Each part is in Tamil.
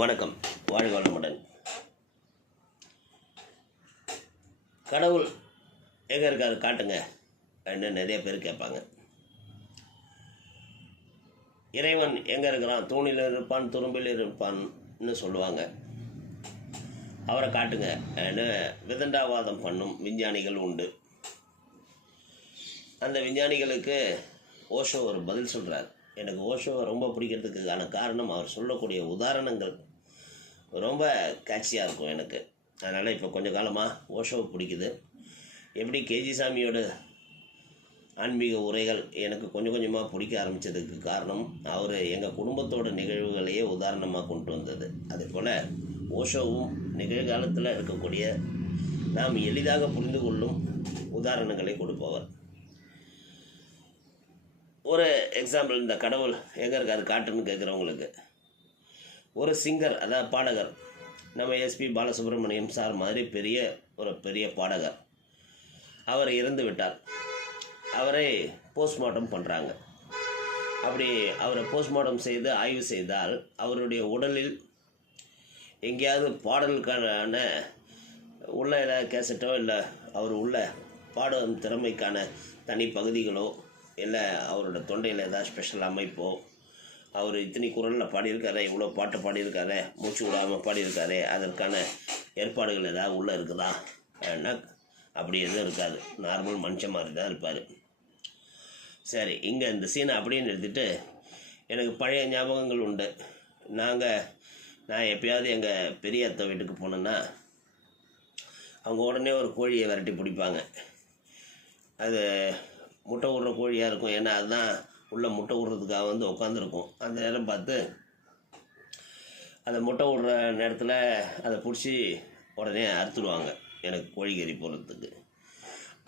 வணக்கம். வாழ்க வளமுடன். கடவுள் எங்கே இருக்காரு காட்டுங்க அப்படின்னு நிறைய பேர் கேட்பாங்க. இறைவன் எங்கே இருக்கிறான்? தூணில் இருப்பான், துரும்பில் இருப்பான்னு சொல்லுவாங்க. அவரை காட்டுங்க அப்படின்னு விதண்டாவாதம் பண்ணும் விஞ்ஞானிகள் உண்டு. அந்த விஞ்ஞானிகளுக்கு ஓஷோ ஒரு பதில் சொல்கிறார். எனக்கு ஓஷோவை ரொம்ப பிடிக்கிறதுக்கான காரணம் அவர் சொல்லக்கூடிய உதாரணங்கள் ரொம்ப கேட்சியாக இருக்கும் எனக்கு. அதனால் இப்போ கொஞ்சம் காலமாக ஓஷோவை பிடிக்குது. எப்படி கேஜி சாமியோட ஆன்மீக உரைகள் எனக்கு கொஞ்சம் கொஞ்சமாக பிடிக்க ஆரம்பித்ததுக்கு காரணம் அவர் எங்கள் குடும்பத்தோட நிகழ்வுகளையே உதாரணமாக கொண்டு வந்தது. அதேபோல் ஓஷோவும் நிகழ்காலத்தில் இருக்கக்கூடிய நாம் எளிதாக புரிந்து கொள்ளும் உதாரணங்களை கொடுப்பவர். ஒரு எக்ஸாம்பிள், இந்த கடவுள் எங்கே இருக்காது காட்டுன்னு கேட்குறவங்களுக்கு ஒரு சிங்கர், அதாவது பாடகர், நம்ம எஸ்பி பாலசுப்ரமணியம் சார் மாதிரி பெரிய பாடகர், அவர் இறந்து விட்டார். அவரை போஸ்ட்மார்ட்டம் பண்ணுறாங்க. அப்படி அவரை போஸ்ட்மார்ட்டம் செய்து ஆய்வு செய்தால் அவருடைய உடலில் எங்கேயாவது பாடலுக்கான உள்ள ஏதாவது கேசட்டோ இல்லை அவர் உள்ள பாடும் திறமைக்கான தனி பகுதிகளோ இல்லை அவரோட தொண்டையில் ஏதாவது ஸ்பெஷல் அமைப்போ, அவர் இத்தனை குரலில் பாடியிருக்காரு, இவ்வளோ பாட்டு பாடியிருக்காரு, மூச்சு விடாமல் பாடியிருக்காரு, அதற்கான ஏற்பாடுகள் ஏதாவது உள்ளே இருக்குதா அப்படின்னா அப்படி எதுவும் இருக்காது. நார்மல் மனுஷன் மாதிரி தான் இருப்பார். சரி, இங்கே இந்த சீனை அப்படின்னு எடுத்துகிட்டு எனக்கு பழைய ஞாபகங்கள் உண்டு. நான் எப்பயாவது எங்கள் பெரிய அத்தை வீட்டுக்கு போனேன்னா அவங்க உடனே ஒரு கோழியை விரட்டி பிடிப்பாங்க. அது முட்டை விடுற கோழியாக இருக்கும். ஏன்னா அதுதான் உள்ள முட்டை விடுறதுக்காக உட்காந்துருக்கும். அந்த நேரம் பார்த்து அந்த முட்டை விடுற நேரத்தில் அதை பிடிச்சி உடனே அறுத்துடுவாங்க எனக்கு கோழிக்கறி போடுறதுக்கு.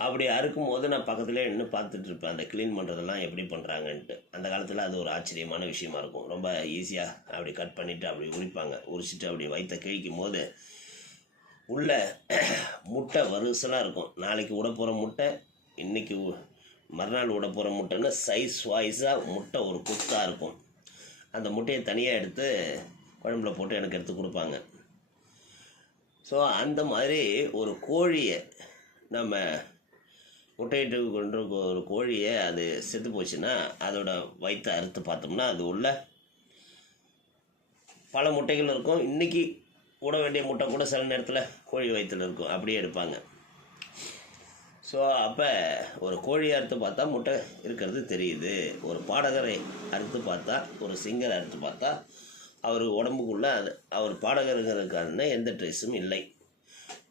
அப்படி அறுக்கும் போது நான் பக்கத்துலேயே நின்று பார்த்துட்ருப்பேன் அந்த க்ளீன் பண்ணுறதெல்லாம் எப்படி பண்ணுறாங்கன்ட்டு. அந்த காலத்தில் அது ஒரு ஆச்சரியமான விஷயமா இருக்கும். ரொம்ப ஈஸியாக அப்படி கட் பண்ணிவிட்டு அப்படி உரிச்சிட்டு அப்படி வயிற்ற கிழிக்கும் போது உள்ள முட்டை வரிசலாக இருக்கும். நாளைக்கு விட போகிற முட்டை, இன்றைக்கி மறுநாள் விட போகிற முட்டைன்னு சைஸ் வாய்ஸாக முட்டை ஒரு குத்தாக இருக்கும். அந்த முட்டையை தனியாக எடுத்து குழம்புல போட்டு எனக்கு எடுத்து கொடுப்பாங்க. ஸோ அந்த மாதிரி ஒரு கோழியை நம்ம முட்டையிட்டு கொண்டு ஒரு கோழியை அது செத்து போச்சுன்னா அதோட வயிற்றை அறுத்து பார்த்தோம்னா அது உள்ள பல முட்டைகள் இருக்கும். இன்றைக்கி விட வேண்டிய முட்டை கூட சில நேரத்தில் கோழி வயிற்றில் இருக்கும். அப்படியே எடுப்பாங்க. ஸோ அப்போ ஒரு கோழி அறுத்து பார்த்தா முட்டை இருக்கிறது தெரியுது. ஒரு பாடகரை அறுத்து பார்த்தா, ஒரு சிங்கரை அறுத்து பார்த்தா அவர் உடம்புக்குள்ளே அவர் பாடகருங்கிறதுக்கான எந்த ட்ரெஸ்ஸும் இல்லை.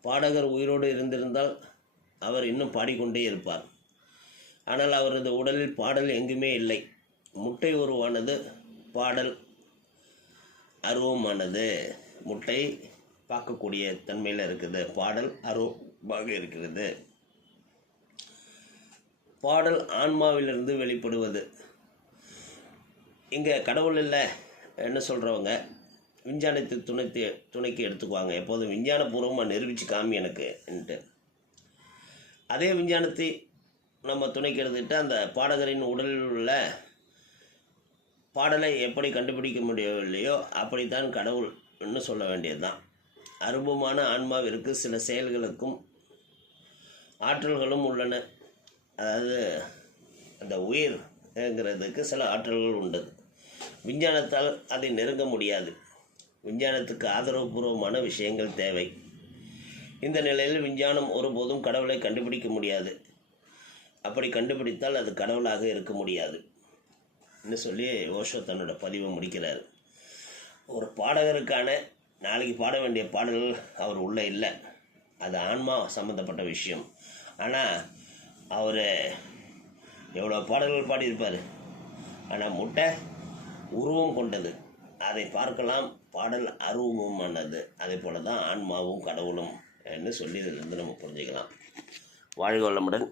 பாடகர் உயிரோடு இருந்திருந்தால் அவர் இன்னும் பாடிக்கொண்டே இருப்பார். ஆனால் அவரது உடலில் பாடல் எங்குமே இல்லை. முட்டை உருவானது, பாடல் அருவமானது. முட்டை பார்க்கக்கூடிய தன்மையில் இருக்குது, பாடல் அருவமாக இருக்கிறது. பாடல் ஆன்மாவிலிருந்து வெளிப்படுவது. இங்கே கடவுள் இல்லை என்ன சொல்கிறவங்க விஞ்ஞானத்தை துணைக்கு எடுத்துக்குவாங்க. எப்போதும் விஞ்ஞானபூர்வமாக நிரூபித்து காமி எனக்குன்ட்டு. அதே விஞ்ஞானத்தை நம்ம துணைக்கு எடுத்துக்கிட்டு அந்த பாடகரின் உடலில் உள்ள பாடலை எப்படி கண்டுபிடிக்க முடியவில்லையோ அப்படித்தான் கடவுள்னு சொல்ல வேண்டியது தான். அருபமான ஆன்மாவிற்கு சில செயல்களுக்கும் ஆற்றல்களும் உள்ளன. அதாவது அந்த உயிர்ங்கிறதுக்கு சில ஆற்றல்கள் உண்டு. விஞ்ஞானத்தால் அதை நெருங்க முடியாது. விஞ்ஞானத்துக்கு ஆதரவுபூர்வமான விஷயங்கள் தேவை. இந்த நிலையில் விஞ்ஞானம் ஒருபோதும் கடவுளை கண்டுபிடிக்க முடியாது. அப்படி கண்டுபிடித்தால் அது கடவுளாக இருக்க முடியாது என்று சொல்லி ஓஷோ தன்னோட பதிவை முடிக்கிறார். ஒரு பாடகருக்கான நாளைக்கு பாட வேண்டிய பாடல்கள் அவர் உள்ளே இல்லை. அது ஆன்மா சம்மந்தப்பட்ட விஷயம். ஆனால் அவர் எவ்வளோ பாடல்கள் பாடியிருப்பார். ஆனால் முட்டை உருவம் கொண்டது, அதை பார்க்கலாம். பாடல் அருவமானது. அதே போல தான் ஆன்மாவும் கடவுளும் என்று சொல்லி இதிலிருந்து நம்ம புரிஞ்சுக்கலாம். வாழ்க வளமுடன்.